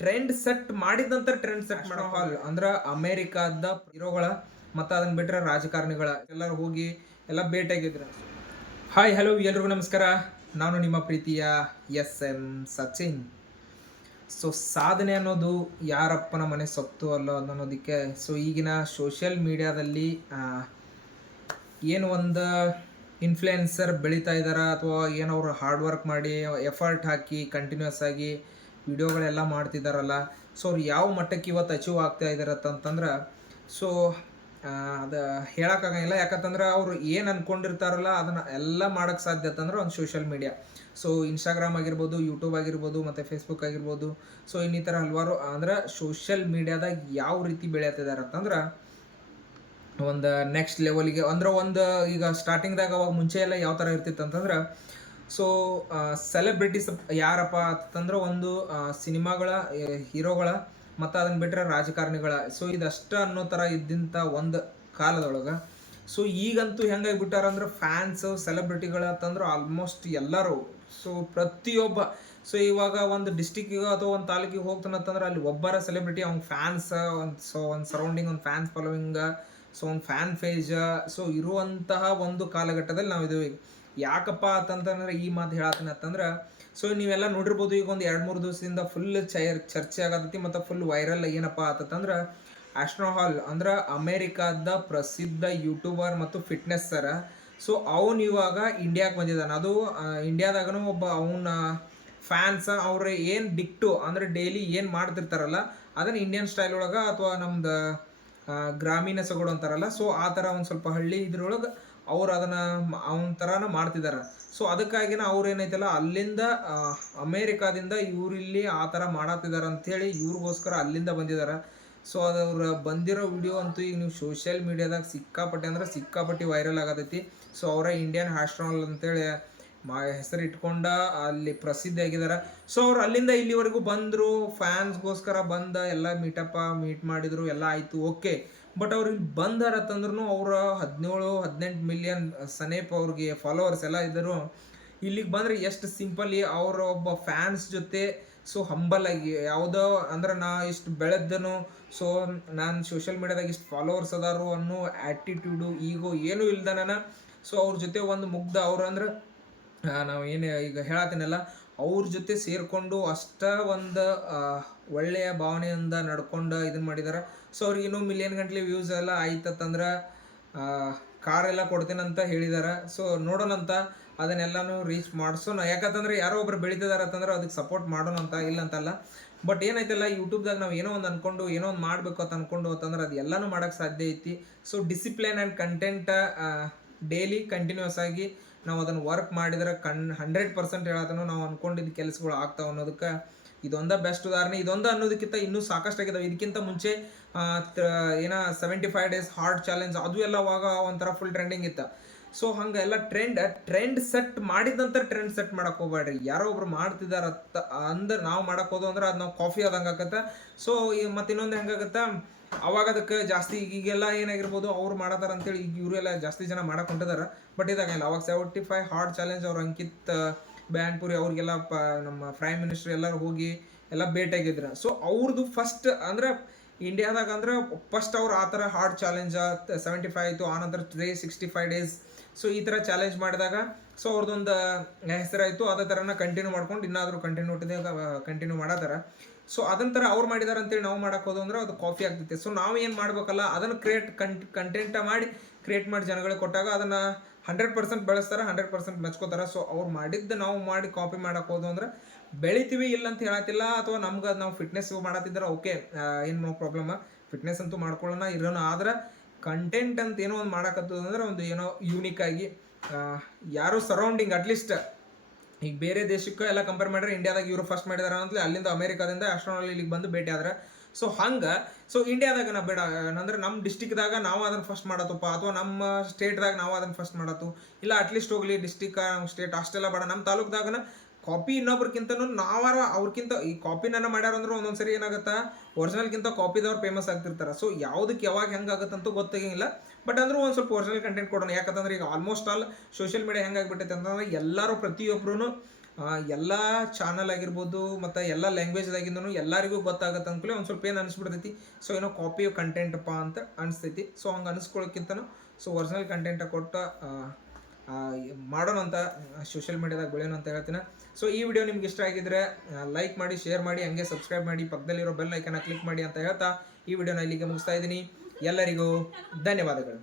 Trend set ಮಾಡಿದ ನಂತರ trend set ಮಾಡೋ ಹಾಲ್ ಅಂದ್ರೆ ಅಮೇರಿಕಾದ ಹೀರೋಗಳ ಮತ್ತು ಅದನ್ನ ಬಿಟ್ಟರೆ ರಾಜಕಾರಣಿಗಳ ಎಲ್ಲರೂ ಹೋಗಿ ಎಲ್ಲ ಭೇಟಿಯಾಗಿದ್ರು. ಹಾಯ್ ಹಲೋ ಎಲ್ರಿಗೂ ನಮಸ್ಕಾರ. ನಾನು ನಿಮ್ಮ ಪ್ರೀತಿಯ ಎಸ್ ಸಚಿನ್. ಸೊ ಸಾಧನೆ ಅನ್ನೋದು ಯಾರಪ್ಪನ ಮನೆ ಸೊತ್ತು ಅಲ್ಲೋ ಅನ್ನೋದಕ್ಕೆ ಸೊ ಈಗಿನ ಸೋಷಿಯಲ್ ಮೀಡಿಯಾದಲ್ಲಿ ಏನು ಒಂದು ಇನ್ಫ್ಲುಯೆನ್ಸರ್ ಬೆಳೀತಾ ಇದ್ದಾರ ಅಥವಾ ಏನವರು ಹಾರ್ಡ್ ವರ್ಕ್ ಮಾಡಿ ಎಫರ್ಟ್ ಹಾಕಿ ಕಂಟಿನ್ಯೂಸ್ ಆಗಿ ವಿಡಿಯೋಗಳೆಲ್ಲ ಮಾಡ್ತಿದ್ದಾರಲ್ಲ, ಸೊ ಅವ್ರು ಯಾವ ಮಟ್ಟಕ್ಕೆ ಇವತ್ತು ಅಚೀವ್ ಆಗ್ತಾ ಇದ್ದಾರೆ ಅಂತಂದ್ರೆ ಸೊ ಅದು ಹೇಳೋಕ್ಕಾಗಂಗಿಲ್ಲ. ಯಾಕಂತಂದ್ರೆ ಅವರು ಏನು ಅಂದ್ಕೊಂಡಿರ್ತಾರಲ್ಲ ಅದನ್ನು ಎಲ್ಲ ಮಾಡೋಕ್ಕೆ ಸಾಧ್ಯ ಅಂತಂದ್ರೆ ಒಂದು ಸೋಷಿಯಲ್ ಮೀಡಿಯಾ. ಸೊ ಇನ್ಸ್ಟಾಗ್ರಾಮ್ ಆಗಿರ್ಬೋದು, ಯೂಟ್ಯೂಬ್ ಆಗಿರ್ಬೋದು, ಮತ್ತು ಫೇಸ್ಬುಕ್ ಆಗಿರ್ಬೋದು. ಸೊ ಇನ್ನಿತರ ಹಲವಾರು ಅಂದ್ರೆ ಸೋಷಿಯಲ್ ಮೀಡಿಯಾದಾಗ ಯಾವ ರೀತಿ ಬೆಳೆಯತ್ತಿದ್ದಾರೆ ಅಂತಂದ್ರೆ ಒಂದು ನೆಕ್ಸ್ಟ್ ಲೆವೆಲಿಗೆ ಅಂದ್ರೆ ಒಂದು ಈಗ ಸ್ಟಾರ್ಟಿಂಗ್ದಾಗ ಅವಾಗ ಮುಂಚೆ ಎಲ್ಲ ಯಾವ ಥರ ಇರ್ತಿತ್ತು ಅಂತಂದ್ರೆ ಸೊ ಸೆಲೆಬ್ರಿಟೀಸ್ ಯಾರಪ್ಪ ಅಂತಂದ್ರೆ ಒಂದು ಸಿನಿಮಾಗಳ ಹೀರೋಗಳ ಮತ್ತು ಅದನ್ನು ಬಿಟ್ಟರೆ ರಾಜಕಾರಣಿಗಳ. ಸೊ ಇದಷ್ಟ ಅನ್ನೋ ಥರ ಇದ್ದಂಥ ಒಂದು ಕಾಲದೊಳಗೆ ಸೊ ಈಗಂತೂ ಹೆಂಗಾಗಿಬಿಟ್ಟಾರ ಅಂದ್ರೆ ಫ್ಯಾನ್ಸು ಸೆಲೆಬ್ರಿಟಿಗಳ ಅಂತಂದ್ರೆ ಆಲ್ಮೋಸ್ಟ್ ಎಲ್ಲರೂ. ಸೊ ಪ್ರತಿಯೊಬ್ಬ ಸೊ ಇವಾಗ ಒಂದು ಡಿಸ್ಟಿಕ್ಕಿಗೆ ಅಥವಾ ಒಂದು ತಾಲೂಕಿಗೆ ಹೋಗ್ತಾನಂತಂದ್ರೆ ಅಲ್ಲಿ ಒಬ್ಬರ ಸೆಲೆಬ್ರಿಟಿ ಅವ್ನ ಫ್ಯಾನ್ಸ್ ಒಂದು ಸರೌಂಡಿಂಗ್ ಒಂದು ಫ್ಯಾನ್ಸ್ ಫಾಲೋವಿಂಗ್, ಸೊ ಒಂದು ಫ್ಯಾನ್ ಫೇಜ್ ಸೊ ಇರುವಂತಹ ಒಂದು ಕಾಲಘಟ್ಟದಲ್ಲಿ ನಾವು ಇದ್ದೀವಿ. ಯಾಕಪ್ಪ ಅಂತಂತಂದ್ರೆ ಈ ಮಾತು ಹೇಳತ್ತೀನಿ ಅಂತಂದ್ರೆ ಸೊ ನೀವೆಲ್ಲ ನೋಡಿರ್ಬೋದು, ಈಗ ಒಂದು 2-3 ದಿವಸದಿಂದ ಫುಲ್ ಚರ್ಚೆ ಆಗತೈತಿ ಮತ್ತು ಫುಲ್ ವೈರಲ್ ಏನಪ್ಪ ಅಂತಂದ್ರೆ ಆಸ್ಟ್ರೋ ಹಾಲ್ ಅಂದ್ರೆ ಅಮೇರಿಕಾದ ಪ್ರಸಿದ್ಧ ಯೂಟ್ಯೂಬರ್ ಮತ್ತು ಫಿಟ್ನೆಸ್ಸರ. ಸೊ ಅವನು ಇವಾಗ ಇಂಡಿಯಾಗೆ ಬಂದಿದ್ದಾನೆ. ಅದು ಇಂಡಿಯಾದಾಗನೂ ಒಬ್ಬ ಅವನ ಫ್ಯಾನ್ಸ್ ಅವ್ರು ಏನು ಡಿಕ್ಟು ಅಂದರೆ ಡೈಲಿ ಏನು ಮಾಡ್ತಿರ್ತಾರಲ್ಲ ಅದನ್ನು ಇಂಡಿಯನ್ ಸ್ಟೈಲ್ ಒಳಗೆ ಅಥವಾ ನಮ್ದು ಗ್ರಾಮೀಣ ಸೊಗಡು ಅಂತಾರಲ್ಲ, ಸೊ ಆ ಥರ ಒಂದು ಸ್ವಲ್ಪ ಹಳ್ಳಿ ಇದ್ರೊಳಗೆ ಅವ್ರು ಅದನ್ನು ಅವನ ಥರನ ಮಾಡ್ತಿದ್ದಾರೆ. ಸೊ ಅದಕ್ಕಾಗಿನ ಅವ್ರು ಏನೈತಲ್ಲ ಅಲ್ಲಿಂದ ಅಮೇರಿಕಾದಿಂದ ಇವರಿಲ್ಲಿ ಆ ಥರ ಮಾಡತ್ತಿದ್ದಾರೆ ಅಂಥೇಳಿ ಇವ್ರಿಗೋಸ್ಕರ ಅಲ್ಲಿಂದ ಬಂದಿದ್ದಾರೆ. ಸೊ ಅದವ್ರು ಬಂದಿರೋ ವಿಡಿಯೋ ಅಂತೂ ಈಗ ನೀವು ಸೋಷಿಯಲ್ ಮೀಡಿಯಾದಾಗ ಸಿಕ್ಕಾಪಟ್ಟೆ ಅಂದ್ರೆ ಸಿಕ್ಕಾಪಟ್ಟೆ ವೈರಲ್ ಆಗತೈತಿ. ಸೊ ಅವರ ಇಂಡಿಯನ್ ಹಾಸ್ಟ್ರಾಲ್ ಅಂತೇಳಿ ಹೆಸರು ಇಟ್ಕೊಂಡ ಅಲ್ಲಿ ಪ್ರಸಿದ್ಧಿ ಆಗಿದ್ದಾರೆ. ಸೊ ಅವ್ರು ಅಲ್ಲಿಂದ ಇಲ್ಲಿವರೆಗೂ ಬಂದರು, ಫ್ಯಾನ್ಸ್ಗೋಸ್ಕರ ಬಂದ ಎಲ್ಲ ಮೀಟ್ ಮಾಡಿದರು, ಎಲ್ಲ ಆಯಿತು ಓಕೆ. ಬಟ್ ಅವ್ರು ಇಲ್ಲಿ ಬಂದಾರತ್ತಂದ್ರೂ ಅವರ 17-18 ಮಿಲಿಯನ್ ಸನೇಪ್ ಅವ್ರಿಗೆ ಫಾಲೋವರ್ಸ್ ಎಲ್ಲ ಇದ್ದರು. ಇಲ್ಲಿಗೆ ಬಂದರೆ ಎಷ್ಟು ಸಿಂಪಲಿ ಅವರ ಒಬ್ಬ ಫ್ಯಾನ್ಸ್ ಜೊತೆ ಸೊ ಹಂಬಲ್ ಆಗಿ ಯಾವುದೋ ಅಂದ್ರೆ ನಾ ಇಷ್ಟು ಬೆಳೆದನು, ಸೊ ನಾನು ಸೋಷಿಯಲ್ ಮೀಡಿಯಾದಾಗ ಇಷ್ಟು ಫಾಲೋವರ್ಸ್ ಅದಾರು ಅನ್ನೋ ಆ್ಯಟಿಟ್ಯೂಡು ಈಗೋ ಏನೂ ಇಲ್ದನ ಸೊ ಅವ್ರ ಜೊತೆ ಒಂದು ಮುಗ್ಧ ಅವ್ರು ಅಂದ್ರೆ ನಾವು ಏನು ಈಗ ಹೇಳತ್ತೀನಲ್ಲ ಅವ್ರ ಜೊತೆ ಸೇರಿಕೊಂಡು ಅಷ್ಟ ಒಂದು ಒಳ್ಳೆಯ ಭಾವನೆಯಿಂದ ನಡ್ಕೊಂಡು ಇದನ್ನು ಮಾಡಿದ್ದಾರೆ. ಸೊ ಅವ್ರಿಗೆ ಇನ್ನೂ ಮಿಲಿಯನ್ ಗಂಟ್ಲೆ ವ್ಯೂಸ್ ಎಲ್ಲ ಆಯ್ತಂದ್ರೆ ಕಾರೆಲ್ಲ ಕೊಡ್ತೇನಂತ ಹೇಳಿದ್ದಾರೆ. ಸೊ ನೋಡೋಣಂತ ಅದನ್ನೆಲ್ಲನೂ ರೀಚ್ ಮಾಡಿಸೋಣ. ಯಾಕಂತಂದ್ರೆ ಯಾರೋ ಒಬ್ರು ಬೆಳೀತಿದಾರೆ ಅಂತಂದ್ರೆ ಅದಕ್ಕೆ ಸಪೋರ್ಟ್ ಮಾಡೋಣ ಅಂತ ಇಲ್ಲ ಅಂತಲ್ಲ. ಬಟ್ ಏನೈತಲ್ಲ ಯೂಟ್ಯೂಬ್ದಾಗ ನಾವು ಏನೋ ಒಂದು ಅಂದ್ಕೊಂಡು ಏನೋ ಒಂದು ಮಾಡಬೇಕು ಅಂತ ಅಂದ್ಕೊಂಡು ಅಂತಂದ್ರೆ ಅದು ಎಲ್ಲನೂ ಮಾಡೋಕ್ಕೆ ಸಾಧ್ಯ ಐತಿ. So discipline and content daily continuous ಆಗಿ ನಾವು ಅದನ್ನು ವರ್ಕ್ ಮಾಡಿದ್ರೆ 100% ಹೇಳತ್ತನೋ ನಾವು ಅಂದ್ಕೊಂಡಿದ್ದ ಕೆಲಸಗಳು ಆಗ್ತಾವೆ ಅನ್ನೋದಕ್ಕೆ ಇದೊಂದು ಬೆಸ್ಟ್ ಉದಾಹರಣೆ. ಇದೊಂದು ಅನ್ನೋದಕ್ಕಿಂತ ಇನ್ನೂ ಸಾಕಷ್ಟು ಆಗಿದಾವೆ. ಇದಕ್ಕಿಂತ ಮುಂಚೆ 75 ಡೇಸ್ ಹಾರ್ಡ್ ಚಾಲೆಂಜ್ ಅದು ಎಲ್ಲ ಅವಾಗ ಒಂಥರ ಫುಲ್ ಟ್ರೆಂಡಿಂಗ್ ಇತ್ತು. ಸೊ ಹಂಗೆಲ್ಲ ಟ್ರೆಂಡ್ ಸೆಟ್ ಮಾಡಿದ ನಂತರ ಟ್ರೆಂಡ್ ಸೆಟ್ ಮಾಡಕ್ಕೆ ಹೋಗ್ಬೇಡ್ರಿ. ಯಾರೋ ಒಬ್ರು ಮಾಡ್ತಿದ್ದಾರೆ ಅಂದ್ರೆ ನಾವು ಮಾಡಕ್ಕೆ ಹೋದೋ ಅಂದ್ರೆ ಅದು ನಾವು ಕಾಫಿ ಆದಂಗೆ ಆಗತ್ತೆ. ಸೊ ಮತ್ತು ಇನ್ನೊಂದು ಹೆಂಗಾಗತ್ತೆ ಅವಾಗ ಅದಕ್ಕೆ ಜಾಸ್ತಿ ಈಗೆಲ್ಲ ಏನಾಗಿರ್ಬೋದು ಅವ್ರು ಮಾಡತ್ತಾರ ಅಂತೇಳಿ ಈಗ ಇವರೆಲ್ಲ ಜಾಸ್ತಿ ಜನ ಮಾಡಕ್ಕೆ ಹೊಂಟಿದಾರೆ. ಬಟ್ ಇದಾಗಲ್ಲ ಅವಾಗ 75 ಹಾರ್ಡ್ ಚಾಲೆಂಜ್ ಅವ್ರು ಅಂಕಿತ್ ಬ್ಯಾನ್ಪುರಿ ಅವ್ರಿಗೆಲ್ಲ ನಮ್ಮ ಪ್ರೈಮ್ ಮಿನಿಸ್ಟರ್ ಎಲ್ಲರೂ ಹೋಗಿ ಎಲ್ಲ ಭೇಟಿಯಾಗಿದ್ರು. ಸೊ ಅವ್ರದ್ದು ಫಸ್ಟ್ ಅಂದ್ರೆ ಇಂಡಿಯಾದಾಗ ಅಂದ್ರೆ ಫಸ್ಟ್ ಅವ್ರು ಆ ಥರ ಹಾರ್ಡ್ ಚಾಲೆಂಜ್ 75 ಆಯಿತು, ಆನಂತರ 365 ಡೇಸ್ ಸೊ ಈ ಥರ ಚಾಲೆಂಜ್ ಮಾಡಿದಾಗ ಸೊ ಅವ್ರದ್ದೊಂದು ಹೆಸರಾಯಿತು. ಅದೇ ಥರನ ಕಂಟಿನ್ಯೂ ಮಾಡ್ಕೊಂಡು ಇನ್ನಾದರೂ ಕಂಟಿನ್ಯೂ ಮಾಡತ್ತಾರ. ಸೊ ಅದನ್ನ ಥರ ಅವ್ರು ಮಾಡಿದಾರೆ ಅಂತೇಳಿ ನಾವು ಮಾಡಕ್ಕೆ ಹೋದೋ ಅಂದ್ರೆ ಅದು ಕಾಫಿ ಆಗ್ತೈತೆ. ಸೊ ನಾವು ಏನು ಮಾಡ್ಬೇಕಲ್ಲ ಅದನ್ನು ಕಂಟೆಂಟ ಮಾಡಿ ಕ್ರಿಯೇಟ್ ಮಾಡಿ ಜನಗಳಿಗೆ ಕೊಟ್ಟಾಗ ಅದನ್ನು 100% ಬೆಳೆಸ್ತಾರೆ, 100% ಮೆಚ್ಕೋತಾರೆ. ಸೊ ಅವ್ರು ಮಾಡಿದ್ದು ನಾವು ಮಾಡಿ ಕಾಪಿ ಮಾಡಕ್ಕೆ ಹೋದೋ ಅಂದ್ರೆ ಬೆಳಿತೀವಿ ಇಲ್ಲ ಅಂತ ಹೇಳತ್ತಿಲ್ಲ. ಅಥವಾ ನಮ್ಗೆ ನಾವು ಫಿಟ್ನೆಸ್ ಮಾಡತ್ತಿದ್ರೆ ಓಕೆ, ಏನು ನೋ ಪ್ರಾಬ್ಲಮ್, ಫಿಟ್ನೆಸ್ ಅಂತೂ ಮಾಡ್ಕೊಳ್ಳೋಣ ಇರೋಣ. ಆದ್ರೆ ಕಂಟೆಂಟ್ ಅಂತ ಏನೋ ಒಂದು ಮಾಡಕತ್ತದ ಅಂದ್ರೆ ಒಂದು ಏನೋ ಯೂನಿಕ್ ಆಗಿ ಯಾರೋ ಸರೌಂಡಿಂಗ್ ಅಟ್ಲೀಸ್ಟ್ ಈಗ ಬೇರೆ ದೇಶಕ್ಕೆ ಎಲ್ಲ ಕಂಪೇರ್ ಮಾಡಿದ್ರೆ ಇಂಡಿಯಾದಾಗ ಇವರು ಫಸ್ಟ್ ಮಾಡಿದಾರೆ ಅಂತಲೇ ಅಲ್ಲಿಂದ ಅಮೇರಿಕಾದಿಂದ ಆಸ್ಟ್ರೋನಲ್ಲಿ ಇಲ್ಲಿಗೆ ಬಂದು ಭೇಟಿ ಆದ್ರೆ. ಸೊ ಹಂಗೆ ಸೊ ಇಂಡಿಯಾದಾಗ ನಾ ಬೇಡ ಅಂದ್ರೆ ನಮ್ಮ ಡಿಸ್ಟಿಕ್ದಾಗ ನಾವು ಅದನ್ನು ಫಸ್ಟ್ ಮಾಡತ್ತಪ್ಪ, ಅಥವಾ ನಮ್ಮ ಸ್ಟೇಟ್ದಾಗ ನಾವು ಅದನ್ನು ಫಸ್ಟ್ ಮಾಡತ್ತು ಇಲ್ಲ ಅಟ್ಲೀಸ್ಟ್ ಹೋಗಲಿ ಡಿಸ್ಟಿಕ್ ಸ್ಟೇಟ್ ಅಷ್ಟೆಲ್ಲ ಬೇಡ. ನಮ್ಮ ತಾಲೂಕ್ದಾಗನ ಕಾಪಿ ಇನ್ನೊಬ್ರಕ್ಕಿಂತನೂ ನಾವಾರ ಅವ್ರಕ್ಕಿಂತ ಈ ಕಾಪಿನ ಮಾಡ್ಯಾರ ಅಂದ್ರೆ ಒಂದೊಂದು ಸರಿ ಏನಾಗುತ್ತೆ ಒರಿಜಿನಲ್ಗಿಂತ ಕಾಪಿದವ್ರು ಫೇಮಸ್ ಆಗ್ತಿರ್ತಾರೆ. ಸೊ ಯಾವುದಕ್ಕೆ ಯಾವಾಗ ಹೆಂಗಾಗತ್ತಂತೂ ಗೊತ್ತಾಗಿಲ್ಲ. ಬಟ್ ಅಂದ್ರೂ ಒಂದು ಸ್ವಲ್ಪ ಒರಿಜಿನಲ್ ಕಂಟೆಂಟ್ ಕೊಡೋಣ. ಯಾಕಂತಂದ್ರೆ ಈಗ ಆಲ್ಮೋಸ್ಟ್ ಆಲ್ ಸೋಷಿಯಲ್ ಮೀಡಿಯಾ ಹೆಂಗಾಗ್ಬಿಟ್ಟೈತೆ ಅಂತಂದ್ರೆ ಎಲ್ಲರೂ ಪ್ರತಿಯೊಬ್ಬರೂ ಎಲ್ಲ ಚಾನಲ್ ಆಗಿರ್ಬೋದು ಮತ್ತು ಎಲ್ಲ ಲ್ಯಾಂಗ್ವೇಜ್ದಾಗಿಂದನೂ ಎಲ್ಲರಿಗೂ ಗೊತ್ತಾಗತ್ತೆ ಅಂದ್ಕೊಳ್ಳಿ ಒಂದು ಸ್ವಲ್ಪ ಏನು ಅನಿಸ್ಬಿಡ್ತೈತಿ. ಸೊ ಏನೋ ಕಾಪಿ ಕಂಟೆಂಟಪ್ಪ ಅಂತ ಅನಿಸ್ತೈತಿ. ಸೊ ಹಂಗೆ ಅನಿಸ್ಕೊಳ್ಳೋಕ್ಕಿಂತನೂ ಸೊ ಒರಿಜಿನಲ್ ಕಂಟೆಂಟ ಕೊಟ್ಟು ಮಾಡೋಣ ಅಂತ ಸೋಷಿಯಲ್ ಮೀಡಿಯಾದಾಗ ಬೆಳೆಯೋಣ ಅಂತ ಹೇಳ್ತೀನಿ. ಸೊ ಈ ವಿಡಿಯೋ ನಿಮ್ಗೆ ಇಷ್ಟ ಆಗಿದ್ರೆ ಲೈಕ್ ಮಾಡಿ, ಶೇರ್ ಮಾಡಿ, ಹಂಗೆ ಸಬ್ಸ್ಕ್ರೈಬ್ ಮಾಡಿ, ಪಕ್ಕದಲ್ಲಿರೋ ಬೆಲ್ ಐಕನ್ನ ಕ್ಲಿಕ್ ಮಾಡಿ ಅಂತ ಹೇಳ್ತಾ ಈ ವಿಡಿಯೋನ ಇಲ್ಲಿಗೆ ಮುಗಿಸ್ತಾ ಇದ್ದೀನಿ. ಎಲ್ಲರಿಗೂ ಧನ್ಯವಾದಗಳು.